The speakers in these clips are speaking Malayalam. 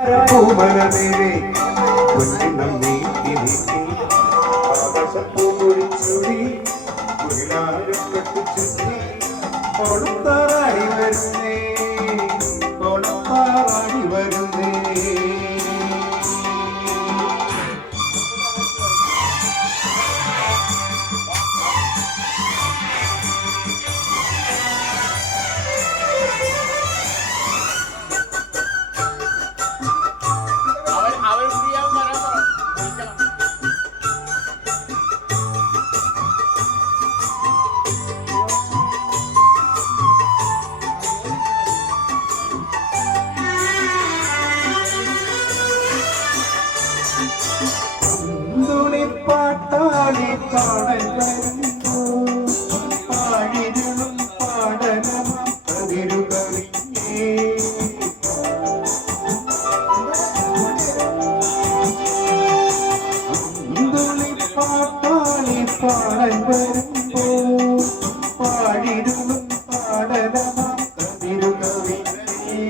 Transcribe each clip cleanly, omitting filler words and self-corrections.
പൂമലമേലെ പൊന്നിനം നീട്ടി നീട്ടി ആകാശപ്പൂ പൊഴിച്ചൊടി മുകിലാരപ്പെട്ട് ചുറ്റി ഓണത്താറാടി വരുന്നേ ഓണത്താറാടി വരുന്നേ പാട്ടാളി കാണൽ വരുന്നു പാടിരുളും പാടനം അതിരുകവിഞ്ഞേ പാട്ടാളി കാണൽ വരുമ്പോ പാടിരുളും പാടനം അതിരുകവിഞ്ഞേ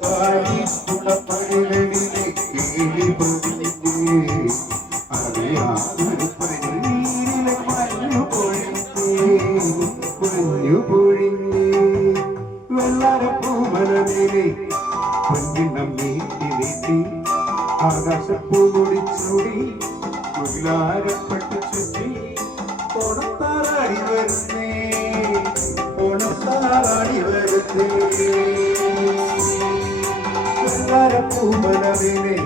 പാടിക്കുള്ള പഴികളിലെ കേളി വെള്ളാരപ്പൂമലമേലെ പൊന്നിനം നീട്ടി നീട്ടി ആകാശപ്പൂ പൊടിച്ചൂടി മുകിലാരപ്പെട്ട് ചുറ്റി ഓണത്താറാടി വരുന്നേ ഓണത്താറാടി വരുന്നേ വെള്ളാരപ്പൂമലമേലെ